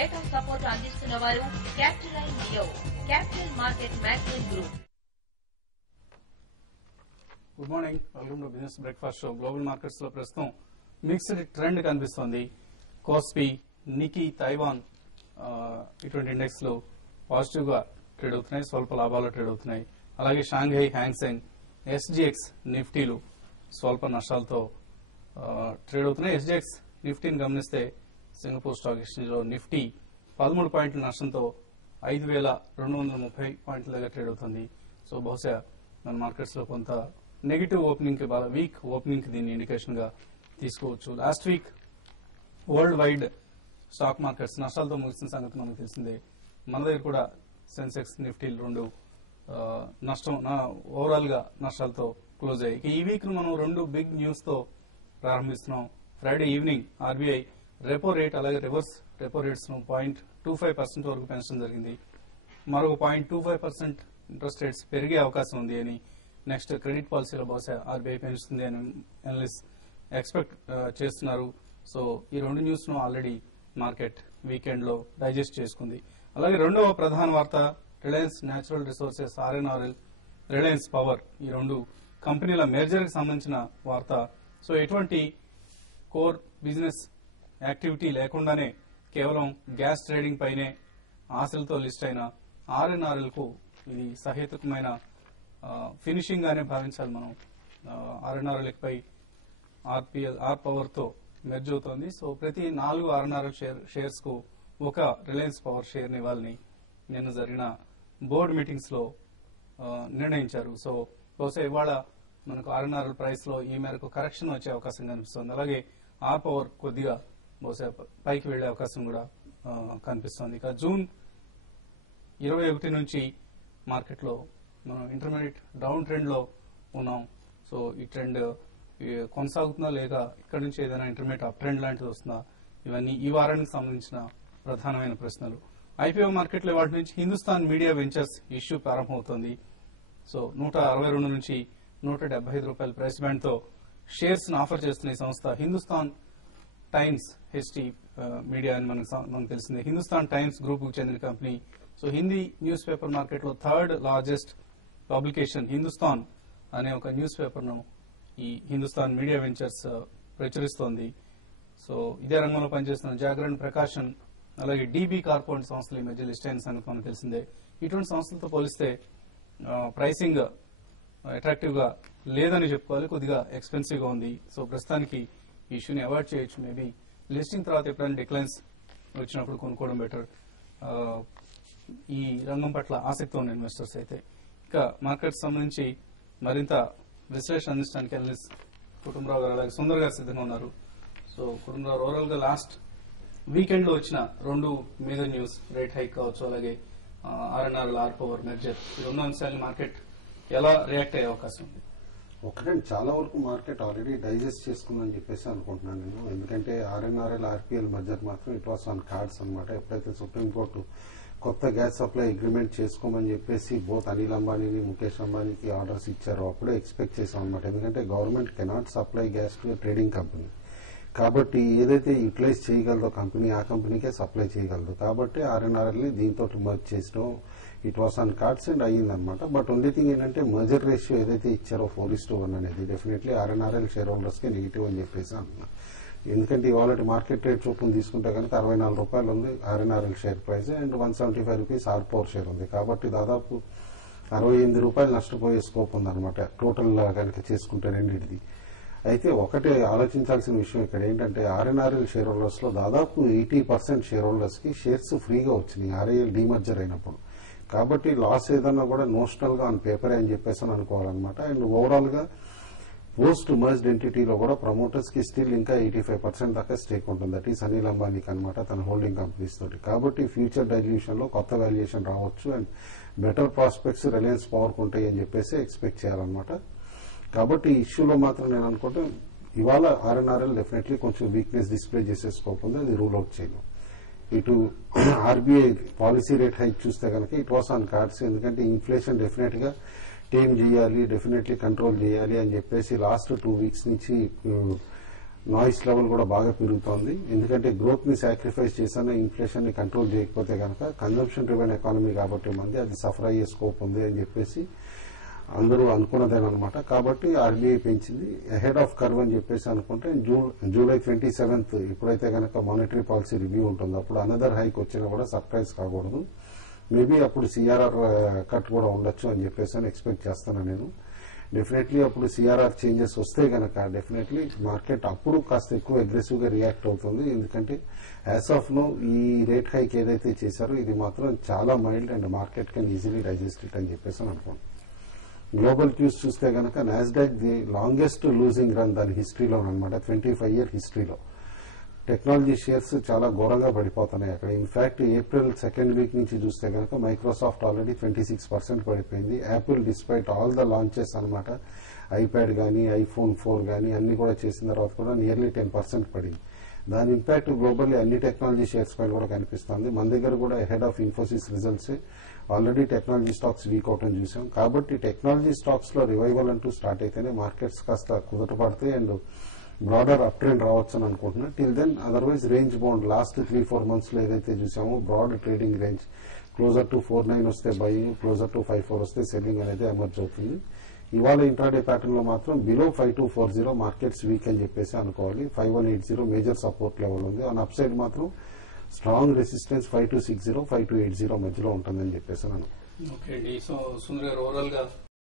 Data support అందిస్తున్న వారు capital neo capital market magazine group. Good morning, welcome to business breakfast show. Global markets లో ప్రస్తుతం mixed trend కనిపిస్తోంది. KOSPI, నికీ, Taiwan ఇటువంటి index లో positive గా ట్రేడ్ అవుతున్నాయి, స్వల్ప లాభాలు ట్రేడ్ అవుతున్నాయి. అలాగే షాంఘై, హ్యాంగ్సెంగ్, ఎస్జిఎక్స్, నిఫ్టీలు స్వల్ప నష్టాలతో ట్రేడ్ అవుతున్నాయి. ఎస్జిఎక్స్ నిఫ్టీని గమనిస్తే సింగపూర్ స్టాక్ ఎక్స్చేంజ్ లో నిఫ్టీ 13 పాయింట్ల నష్టంతో 5,230 పాయింట్ల దగ్గర ట్రేడ్ అవుతుంది. సో బహుశా మన మార్కెట్స్ లో కొంత నెగిటివ్ ఓపెనింగ్ కి, వీక్ ఓపెనింగ్ కి దీన్ని ఇండికేషన్ గా తీసుకోవచ్చు. Last week world wide stock markets నష్టాలతో ముగిసిన సంగతి మనకు తెలిసిందే. మన దగ్గర కూడా సెన్సెక్స్, నిఫ్టీలు రెండు ఓవరాల్ గా నష్టాలతో క్లోజ్ అయ్యాయి. ఈ వీక్ మనం రెండు బిగ్ న్యూస్ తో ప్రారంభిస్తున్నాం. Friday evening RBI repo rate అలాగే రివర్స్ రెపో రేట్స్ ను 0.25% వరకు పెంచడం జరిగింది. మరొక 0.25% ఇంట్రెస్ట్ రేట్స్ పెరిగే అవకాశం ఉంది అని నెక్స్ట్ క్రెడిట్ పాలసీలో బహుశా ఆర్బీఐ పెంచుతుంది అని అనలిస్ట్ ఎక్స్పెక్ట్ చేస్తున్నారు. సో ఈ రెండు న్యూస్ ను ఆల్రెడీ మార్కెట్ వీకెండ్ లో డైజెస్ట్ చేసుకుంది. అలాగే రెండవ ప్రధాన వార్త Reliance Natural Resources, RNRL, Reliance Power, ఈ రెండు కంపెనీల మెర్జర్ కి సంబంధించిన వార్త. సో ఎటువంటి కోర్ బిజినెస్ యాక్టివిటీ లేకుండానే కేవలం గ్యాస్ ట్రేడింగ్ పైనే ఆశలతో లిస్ట్ అయిన ఆర్ఎన్ఆర్ఎల్ కు ఇది సహేతుకమైన ఫినిషింగ్ గానే భావించాలి మనం. ఆర్ఎన్ఆర్ఎల్ పై ఆర్ పవర్ తో మెర్జ్ అవుతోంది. సో ప్రతి 4 ఆర్ఎన్ఆర్ఎల్ షేర్స్ కు ఒక రిలయన్స్ పవర్ షేర్ ని ఇవ్వాలని నిన్న జరిగిన బోర్డు మీటింగ్స్ లో నిర్ణయించారు. సో బహుశా ఇవాళ మనకు ఆర్ఎన్ఆర్ఎల్ ప్రైస్ లో ఈ మేరకు కరెక్షన్ వచ్చే అవకాశం కనిపిస్తోంది. అలాగే ఆర్ పవర్ కొద్దిగా బహుశా పైకి వెళ్లే అవకాశం కూడా కనిపిస్తోంది. ఇక జూన్ 21 నుంచి మార్కెట్ లో మనం ఇంటర్మీడియట్ డౌన్ ట్రెండ్ లో ఉన్నాం. సో ఈ ట్రెండ్ కొనసాగుతుందా లేదా ఇక్కడ నుంచి ఏదైనా ఇంటర్మీడియట్ అప్ ట్రెండ్ లాంటిది వస్తుందా, ఇవన్నీ ఈ వారానికి సంబంధించిన ప్రధానమైన ప్రశ్నలు. ఐపీఓ మార్కెట్ లో వాటి నుంచి హిందుస్థాన్ మీడియా వెంచర్స్ ఇష్యూ ప్రారంభమవుతోంది. సో 162 నుంచి 175 రూపాయల ప్రైస్ బ్యాండ్ తో షేర్స్ ను ఆఫర్ చేస్తున్న ఈ సంస్థ హిందుస్థాన్ టైమ్స్, హెచ్టీ మీడియా అని మనకు తెలిసిందే. హిందుస్థాన్ టైమ్స్ గ్రూప్ కు చెందిన company. So Hindi news paper market లో థర్డ్ లార్జెస్ట్ పబ్లికేషన్ హిందుస్థాన్ అనే ఒక న్యూస్ పేపర్ ను ఈ హిందుస్థాన్ మీడియా వెంచర్స్ ప్రచురిస్తోంది. సో ఇదే రంగంలో పనిచేస్తున్న జాగరణ్, ప్రకాశన్ అలాగే డీబీ కార్పొరేట్ సంస్థలు ఈ మధ్య లిస్ట్ అయిన సంగతి మనకు తెలిసిందే. ఇటువంటి సంస్థలతో పోలిస్తే ప్రైసింగ్ అట్రాక్టివ్ గా లేదని చెప్పుకోవాలి, కొద్దిగా ఎక్స్పెన్సివ్ గా ఉంది. సో ప్రస్తుతానికి ఈ ఇష్యూని అవాయిడ్ చేయొచ్చు. మేబీ లిస్టింగ్ తర్వాత ఎప్పుడైనా డిక్లైన్స్ వచ్చినప్పుడు కొనుక్కోవడం బెటర్. ఈ రంగం పట్ల ఆసక్తి ఉన్న ఇన్వెస్టర్స్ అయితే. ఇక మార్కెట్ సంబంధించి మరింత విశ్లేషణ అందించడానికి అనలిస్ట్ కుటుంబరావు గారు అలాగే సుందర్ గారు సిద్ధంగా ఉన్నారు. సో కుటుంబరావు, ఓవరాల్ గా లాస్ట్ వీకెండ్ లో వచ్చిన రెండు మేజర్ న్యూస్, రేట్ హైక్ కావచ్చు అలాగే ఆర్ఎన్ఆర్ఎల్, ఆర్ పవర్ మెర్జర్, ఈ రెండు అంశాలను మార్కెట్ ఎలా రియాక్ట్ అయ్యే అవకాశం ఉంది? ఒకటండి, చాలా వరకు మార్కెట్ ఆల్రెడీ డైజెస్ట్ చేసుకుందని చెప్పేసి అనుకుంటున్నాను నేను. ఎందుకంటే ఆర్ఎన్ఆర్ఎల్, ఆర్పీఎల్ మధ్య మాత్రం ఇట్ వాస్ ఆన్ కార్డ్స్ అనమాట. ఎప్పుడైతే సుప్రీంకోర్టు కొత్త గ్యాస్ సప్లై అగ్రిమెంట్ చేసుకోమని చెప్పేసి బోత్ అనిల్ అంబానీని, ముఖేష్ అంబానీకి ఆర్డర్స్ ఇచ్చారో అప్పుడే ఎక్స్పెక్ట్ చేశాం అనమాట. ఎందుకంటే government cannot supply gas to trading company. కాబట్టి ఏదైతే యూటిలైజ్ చేయగలదో కంపెనీ, ఆ కంపెనీకే సప్లై చేయగలదు. కాబట్టి ఆర్ఎన్ఆర్ఎల్ ని దీంతో మర్జ్ చేసడం it was on cards and అయ్యిందనమాట. బట్ ఓన్లీ థింగ్ ఏంటంటే మర్జర్ రేషియో ఏదైతే ఇచ్చారో 4:1 అనేది డెఫినెట్లీ ఆర్ఎన్ఆర్ఎల్ షేర్ హోల్డర్స్ కి నెగిటివ్ అని చెప్పేసి అంటున్నా. ఎందుకంటే ఇవాళ మార్కెట్ రేట్ చొప్పున తీసుకుంటే కనుక 64 రూపాయలు ఉంది RNRL share price and 175 rupees R power share ఉంది. కాబట్టి దాదాపు 68 రూపాయలు నష్టపోయే స్కోప్ ఉందన్నమాట టోటల్ కనుక చేసుకుంటే రెండింటిది. అయితే ఒకటే ఆలోచించాల్సిన విషయం ఇక్కడ ఏంటంటే ఆర్ఎన్ఆర్ఎల్ షేర్ హోల్డర్స్ లో దాదాపు 80% షేర్ హోల్డర్స్ కి షేర్స్ ఫ్రీగా వచ్చినాయి ఆర్ఐఎల్ డీమర్జర్ అయినప్పుడు. కాబట్టి లాస్ ఏదన్నా కూడా నోషనల్ గా ఆన్ పేపర్ అని చెప్పేసి అనుకోవాలన్నమాట. అండ్ ఓవరాల్ గా పోస్ట్ మర్జ్డ్ ఎంటిటీలో కూడా ప్రమోటర్స్ కి స్టిల్ ఇంకా 85% దాకా స్టేక్ ఉంటుంది. దట్ ఈస్ అనిల్ అంబానీకి అనమాట, తన హోల్డింగ్ కంపెనీస్ తోటి. కాబట్టి ఫ్యూచర్ డైల్యూషన్ లో కొత్త వాల్యుయేషన్ రావచ్చు and better prospects Reliance power ఉంటాయి అని చెప్పేసి ఎక్స్పెక్ట్ చేయాలన్నమాట. కాబట్టి ఈ ఇష్యూలో మాత్రం నేను అనుకుంటే ఇవాళ ఆర్ఎన్ఆర్ఎల్ డెఫినెట్లీ కొంచెం వీక్నెస్ డిస్ప్లే చేసే స్కోప్ ఉంది, అది రూల్ అవుట్ చేయలేం. ఇటు ఆర్బీఐ పాలసీ రేట్ హైక్ చూస్తే కనుక ఇట్ వాస్ ఆన్ కార్డ్స్. ఎందుకంటే ఇన్ఫ్లేషన్ డెఫినెట్ గా టేమ్ చేయాలి, డెఫినెట్లీ కంట్రోల్ చేయాలి అని చెప్పేసి లాస్ట్ 2 వీక్స్ నుంచి నాయిస్ లెవెల్ కూడా బాగా పెరుగుతోంది. ఎందుకంటే గ్రోత్ ని సాక్రిఫైస్ చేసిన ఇన్ఫ్లేషన్ ని కంట్రోల్ చేయకపోతే కనుక కన్జంప్షన్ డ్రివెన్ ఎకానమీ కాబట్టి మంది అది సఫర్ అయ్యే స్కోప్ ఉంది అని చెప్పేసి అందరూ అనుకున్నదేనమాట. కాబట్టి ఆర్బీఐ పెంచింది అహెడ్ ఆఫ్ కర్వ్ అని చెప్పేసి అనుకుంటే జూలై 27th ఇప్పుడైతే కనుక మానిటరీ పాలసీ రివ్యూ ఉంటుంది, అప్పుడు అనదర్ హైక్ వచ్చినా కూడా సర్ప్రైజ్ కాకూడదు. మేబీ అప్పుడు సిఆర్ఆర్ కట్ కూడా ఉండొచ్చు అని చెప్పేసి అని ఎక్స్పెక్ట్ చేస్తాను నేను. డెఫినెట్లీ అప్పుడు సిఆర్ఆర్ చేంజెస్ వస్తే గనక డెఫినెట్లీ మార్కెట్ అప్పుడు కాస్త ఎక్కువ అగ్రెసివ్ గా రియాక్ట్ అవుతుంది. ఎందుకంటే యాజ్ ఆఫ్ నో ఈ రేట్ హైక్ ఏదైతే చేశారో ఇది మాత్రం చాలా mild and market can easily digest it అని చెప్పేసి అనుకోండి. గ్లోబల్ క్యూస్ చూస్తే గనక Nasdaq the longest losing run దాని హిస్టరీలో అనమాట, 25 year హిస్టరీలో. టెక్నాలజీ షేర్స్ చాలా ఘోరంగా పడిపోతున్నాయి అక్కడ. ఇన్ఫాక్ట్ ఏప్రిల్ 2nd week నుంచి చూస్తే కనుక మైక్రోసాఫ్ట్ ఆల్రెడీ 26% పడిపోయింది. Apple despite all the launches అనమాట, ఐప్యాడ్ కానీ ఐఫోన్ 4 కానీ అన్ని కూడా చేసిన తర్వాత కూడా నియర్లీ 10% పడింది. దాని ఇంపాక్ట్ గ్లోబల్లీ అన్ని టెక్నాలజీ షేర్స్ పైన కూడా కనిపిస్తుంది. మన దగ్గర కూడా head of Infosys results already technology stocks week out అని చూసాం. కాబట్టి టెక్నాలజీ స్టాక్స్ లో రివైవల్ అంటూ స్టార్ట్ అయితేనే మార్కెట్స్ కాస్త కుదుట పడతాయి అండ్ బ్రాడర్ అప్ ట్రెండ్ రావచ్చు అని అనుకుంటున్నా. Till then otherwise range bound last 3-4 months లో ఏదైతే చూసామో broad trading range closer to 4.9 వస్తే బయింగ్, క్లోజర్ టు 5.4 వస్తే సెల్లింగ్ అనేది ఎమర్జ్ అవుతుంది. ఇవాళ ఇంట్రాడే ప్యాటర్న్ లో మాత్రం బిలో 5240 మార్కెట్స్ వీక్ అని చెప్పేసి అనుకోవాలి. 5180 మేజర్ సపోర్ట్ లెవెల్ ఉంది. ఆన్ అప్ సైడ్ మాత్రం స్ట్రాంగ్ రెసిస్టెన్స్ 5260, 5280 మధ్యలో ఉంటుందని చెప్పేసి ఓకే అండి. సో సుందర్ గారు ఓవరాల్ గా